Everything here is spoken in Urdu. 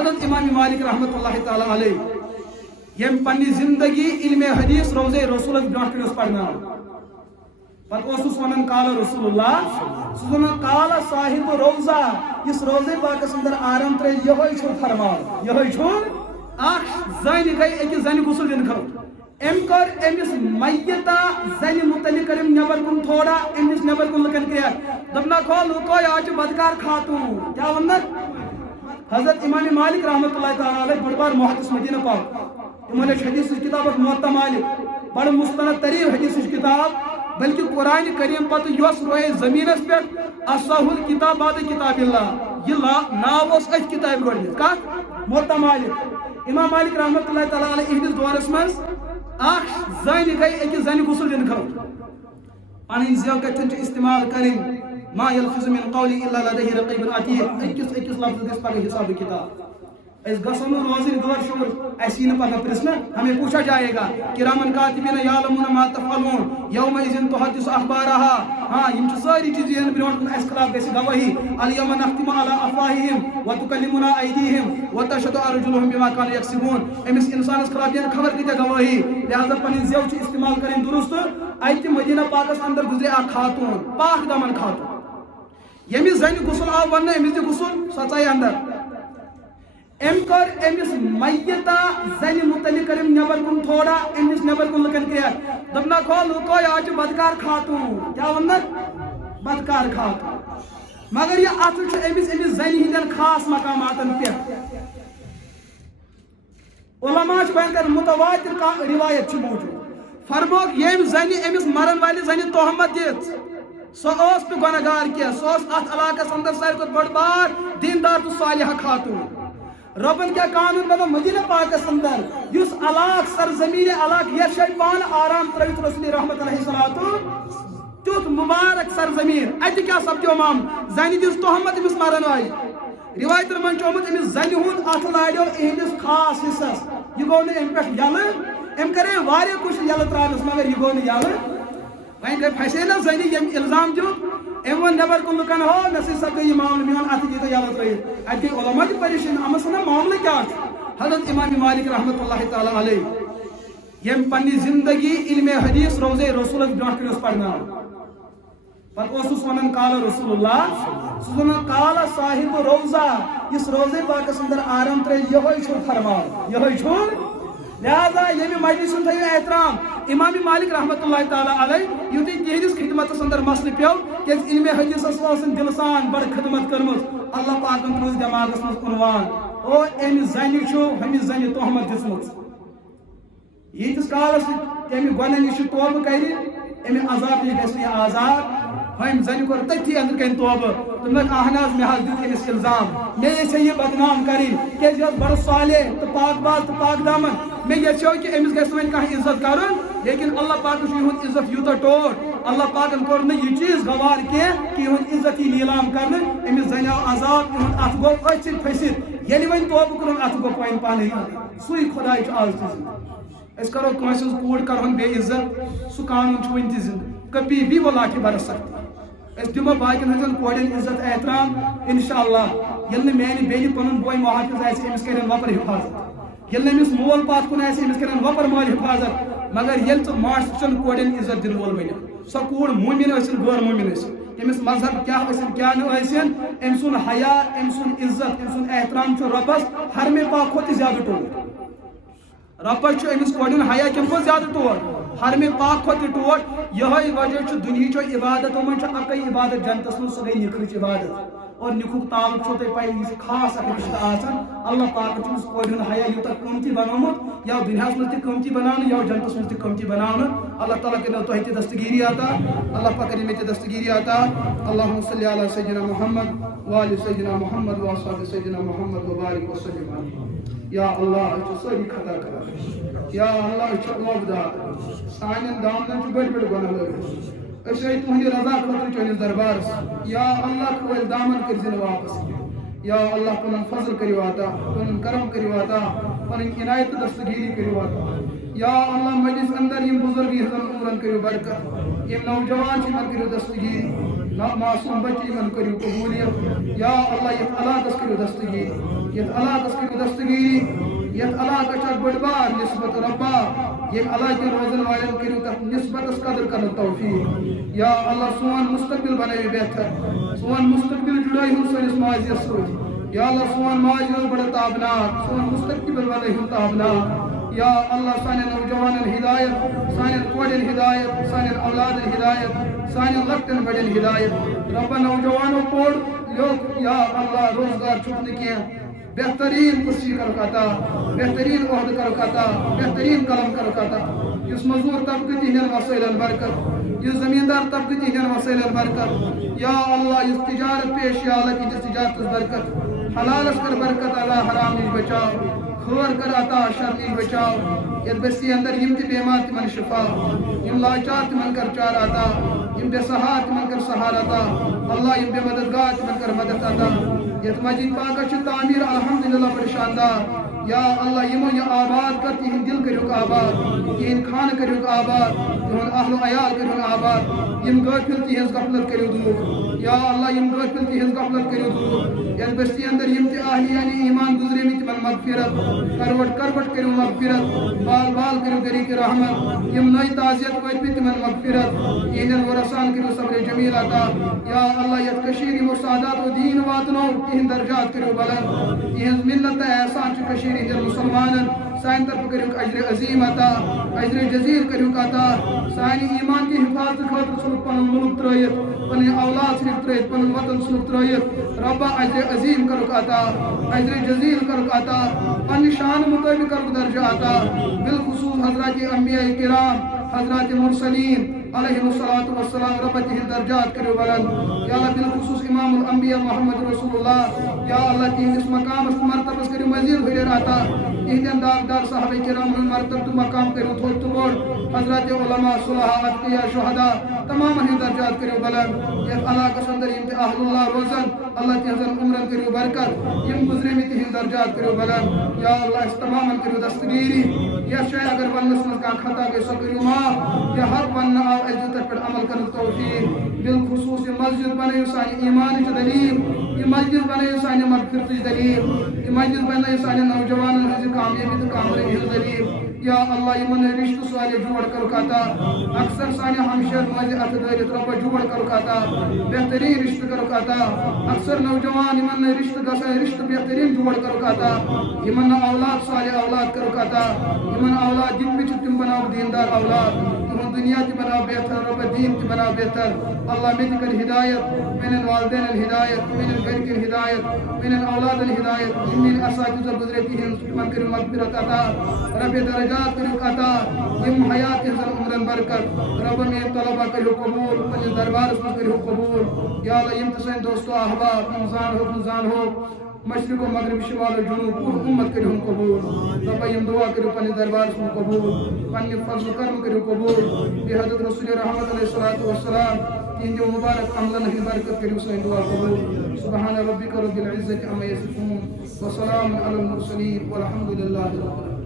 حضرت امام مالک رحمۃ اللہ تعالی علیہ یم پنی زندگی علم حدیث روزے رسول برہ پڑھنا پتہ ونان قال رسول اللہ ونان قال صاحب روزہ اس روزے پاکس اندر آرام تر یہ فرمان یہ زن گئی اکس زن غسل دن خاطر ام کر امس میتا زن متعلق کر نبر کن تھوڑا امس نبر کن لکن کیا دپنا کھو لوکو آج بدکار خاتون کیا ونت حضرت امام مالک رحمۃ اللہ تعالی علیہ بڑ بار محدث مدینہ پاک انہوں حدیث کتاب موطا مالک بڑ مستند ترین حدیث کتاب بلکہ قرآن کریم پتہ یس روئے زمینس پہ اصح الکتاب بعد کتاب اللہ یہ ناو اس کتاب گۄڈنیٚتھ کتھ موطا مالک امام مالک رحمۃ اللہ تعالی علیہ اہدس دورس مز زن گئی اکس زن غسل دن خاطر پن زیو کتن استعمال کریں ما یلفظ من قول الا لدیہ رقیب عتید اکس لفظ گھس پگہ حساب کتاب اس گسن روزن غور شور اسی نہ پتہ پرسنا ہمیں پوچھا جائے گا کرامن کاتبین یعلمون ما تفعلون یومئذ تحدث اخبارها ہاں یم ساری چیز یہ برونٹ اس خلاف گژھِ گواہی الیوم نختم علی افواہہم وتکلمنا ایدیہم وتشهد ارجلہم بما كانوا یکسبون امس انسانس خلاف یہ خبر کی گواہی لہذا پنن زیو چھ استعمال کریں درست ایت مدینہ پاکس اندر گزرے اک خاتون پاک دامن خاتون یمس زن غسل آو ون امس غسل سچائی اندر ام کر امس میتا زن متعلق کر نبر کن تھوڑا امس نبر کن لکن کیا دپنا کھو لوکو آج بدکار خاتون کیا ونت بدکار خاتون مگر یہ اصل امس زن ہندین خاص مقاماتن پہ علماء بیان کر متواتر کا روایت موجود فرموک یم زن امس مرن والی زن تہمت دت سو پہ گناہگار کیا سو ات علاقس اندر ساروی کھت بڑ بار دیندار تو صالحہ خاتون ربن کیا قانون بنا مدینہ پاکس اندر یس علاق سرزمین علاق یہ شای پان آرام ترویت رسول رحمت علیہ الصلوۃ تیت مبارک سرزمین ات کیا سپدیو مام زنی دس تہمت امس مرن وائی روایت من چومت امس زنی ہند ات لاڑیو اہدس خاص حصس یہ گو نہ ام پہ یل ام کرے واریاہ کچھ یل ترانس مگر یہ گو نہ یل وین گئی پھسے نا زنی یم الزام دیت ام ون نبر کن لکن ہو نسی سب گئی معاملہ میون ات دیتا یل ترائیت ات گئی علماء کی پریشان اما سنا معاملہ کیا حضرت امام مالک رحمۃ اللہ تعالی علیہ یم پنی زندگی علم حدیث روزے رسول برہ پڑھنا پتہ ونان قال رسول اللہ ونان قال صاحب روزہ اس روزے پاکس اندر آرام تر یہ فرمان یہ لہذا یم مجلس تھو احترام امام مالک رحمۃ اللہ تعالی علیہ یوتھ تہندس خدمت اندر مسئلہ پیو کہ علم حدیث دل سان بڑ خدمت کرمت اللہ پاکن روز دماغس مز عنوان او ام زن ہمس زن تہمت دسمت یتس کالس تمہ گنہ نش توبہ کر ام عذاب یہ گھس آزاد ہم زن کور تھی اندر کن توبہ تم اہناز میں حال دیت امس الزام میں یہ بدنام کریں کہ یہ بڑ صالح تو پاک باز تو پاک دامن میں یہ کہ امس گھس ون کھانا عزت کرن لیکن اللہ پاک یہد عزت یوتہ ٹوٹ اللہ پاکن کور نہ یہ چیز گوار کی کہ یہد عزت ہی نیلام کرنے امس زن آو عذاب یہد ات گو اچھن پھست یل ون توبہ کرن ات گو پین پانے سوئی خدائی آز تہ اس کرو کنس کوڑ کرہن بے عزت سہ قانون ون تہ زندہ کبھی بھی وہ لاٹھی برس سکتا اس دمو باقین ہزن کوڑین عزت احترام انشاءاللہ یل میانی بیل پنن بوئی محافظ آئے امس کرن وپر حفاظت یل امس مول پات کن آئے امس کرن وپر مال حفاظت مگر یل ژٕ معاشرچن کوڑین عزت دن وول بنت سو کوڑ مومن ٲسِن غٲر مومن ٲسِن امس مذہب کیا ٲسِن کیا نہ ٲسِن أمۍ سُنٛد حیا أمۍ سُنٛد عزت أمۍ سُنٛد احترام چھُ رۄبس حرمِ پاک کھۄتہٕ زیادٕ ٹوٹھ رۄبس چھُ أمِس کوڑین حیا کمہِ کھۄتہٕ زیادٕ ٹوٹھ حرمِ پاک کھۄتہٕ ٹوٹھ یہے وجہ چھُ دُنہِچو عبادتو منٛز چھِ اکٕے عبادت جنتس منٛز سۄ گٔے نِکھٕچ عبادت اور نِکھُک تعلق چھو تۄہہِ پاے یہِ خاص اکھ رشتہٕ آسان اللہ پاکن چھُ أمِس کوڑِ ہُنٛد حیا یوٗتاہ قۭمتی بنومُت یا دُنیاہس منٛز تہِ قۭمتی بناونہٕ یا جنتس منٛز تہِ قۭمتی بناونہٕ اللہ تعالیٰ کٔرِنو تۄہہِ تہِ دستگیٖری عطا اللہ پاک کٔرِنۍ مےٚ تہِ دستگیٖری عطا اللہُمَّ صلی علی سیدنا محمد وآل سیدنا محمد وأصحاب سیدنا محمد وبارک وسلم علیہ یا اللہ أسۍ چھِ سٲری خطا کران یا اللہ أسۍ چھِ عوابدار سانٮ۪ن دامنن چھِ بٔڑۍ بٔڑۍ گۄناہ لٲگِتھ أسۍ آیہِ تُہنٛدِ رضا خٲطرٕ چٲنِس دربارس یا اللہ کھوٗلۍ دامن کٔرۍزِ نہٕ واپس یا اللہ پنُن فضل کٔرِو عطا پنُن کرم کٔرِو عطا پنٕنۍ عنایت تہٕ دستگیٖری کٔرِو عطا یا اللہ مجلس اندر یِم بُزرگ یِہنٛزن عمرن کٔرِو برکت یِم نوجوان چھِ یِمن کٔرِو دستگیٖری معصوٗم بچہٕ یِمن کٔرِو قبوٗلیت یا اللہ یتھ علاقس کٔرِو دستگیٖری یت علاقس کرو دستگیری یت علاقہ چھ بڑ بار نسبت ربا یہ علاقہ روزن والن کرو تک نسبت قدر کرن توفیق یا اللہ سون مستقبل بنائی بہتر سون مستقبل جڑائی ہم سنس ماضی سوچ یا اللہ سون ماضی بڑا تابناک سون مستقبل بنائی ہم تابناک یا اللہ سان نوجوان ہدایت سان کوڑن ہدایت سان اولاد ہدایت سان لکٹن بڑن ہدایت رب نوجوانوں پوڑ لوگ یا اللہ روزگار چھپنے کیا بہترین کرسی کرو کاتا بہترین عہد کرو کاتا بہترین قلم کرو کاتا اس مزدور طبقہ کی ہن وسائل برکت اس زمیندار طبقہ کی ہن وسائل برکت یا اللہ اس تجارت پیش یا اللہ کی جس تجارت برکت حلال اس کر برکت اللہ حرام نش بچاؤ خور کر عطا شر نش بچاؤ یت بستی اندر یم تی بیمار تمن شفا یم لاچار تمن کر چار عطا یم بے سہار تمن کر سہار عطا اللہ یم بے مددگار تمن کر مدد عطا یت مسجد پاک چھ تعمیر الحمدللہ بڑ شاندار یا اللہ یمو یہ آباد کر تہند دل کریوک آباد تہند خان کریوک آباد تہند اہل و عیال کریوک آباد یم غافل تہنز غفلت کریو دور یا اللہ یم غافل تہنز غفلت کریو دور یت بستی اندر یم تی اہل یعنی ایمان گزرے میں تمن مغفرت کروٹ کروٹ کریو مغفرت بال بال کریو گری کی رحمت یم نئی تعزیت کوئی بھی تمن مغفرت تہندن ورسان کریو صبر جمیل عطا یا اللہ یت کشیر و سعادت و دین واتنو تہند درجات کریو بلند تہنز ملت احسان چھ کشیر ہندن مسلمانن سائن طرف کریوک اجر عظیم عطا اجر جزیر کریوک عطا سانی ایمان کی حفاظت خاطر سلوک پنن ملک ترائیت پنن اولاد صرف ترائیت پنن وطن سلوک ترائیت ربا اجر عظیم کروک عطا اجر جزیر کروک عطا پنن شان مطابق کروک درجہ عطا بالخصوص حضرات انبیاء کرام حضرات مرسلین علیہ الصلاة والسلام رب تہند درجات کرو بلند یا اللہ بالخصوص امام الانبیاء محمد رسول اللہ یا اللہ تہند اس مقام اس مرتبہ کرو مزید ہوئے عطا تہندن دار صحابہ کرام مرتبہ تو مقام کرو تھوڑ تو بڑ حضرات علماء صلحاء اتقیاء شہداء تمام ہند درجات کرو بلند یہ علاقہ سندر یم اہل اللہ روزن اللہ تہذن عمرن کرو برکت یم گزرے میں تہند درجات کرو بلند یا اللہ اس تمام کرو دستگیری یا شاید اگر ونس من کا خطا کے سو کرو ماں یا حق وننا آو عزت پر عمل کرن توفیق بالخصوص یہ مسجد بنے سانی ایمان چ دلیل یہ مسجد بنے سانی مغفرت چ دلیل یہ مسجد بنے سانی نوجوان ہز کامیابی تو کامیابی ہز دلیل یا اللہ یمن رشتہ سوالے جوڑ کر کاتا اکثر سانی ہمشیر مجھے اتداری رب جوڑ کر کاتا بہترین رشتہ کر کاتا اکثر نوجوان یمن رشتہ گسا رشتہ بہترین جوڑ کر کاتا یمن اولاد سوالے اولاد کر کاتا یمن اولاد جن بھی تم بناو دیندار اولاد تم دنیا کی بنا بہتر رب دین کی بنا بہتر اللہ میں کر ہدایت من الوالدین الہدایت من الگھر کی ہدایت من الاولاد الہدایت من اساتذہ گزرتی ہیں من کر مغفرت عطا رب درجات کر عطا یم حیات کے عمرن برکت رب میں طلبہ کرو قبول اپنے دربار میں کرو قبول یا اللہ یم تسین دوستو احباب انسان ہو مشرق و مغرب شمال و جنوب پور امت کرو قبول رب یم دعا کرو اپنے دربار میں قبول اپنے فضل کرم کرو قبول بے حضرت رسول رحمت علیہ الصلوۃ والسلام ان جو مبارک عمل نہیں برکت کرو سین دعا قبول سبحان ربک رب العزت عما یصفون وسلام علی المرسلین والحمد للہ رب العالمین.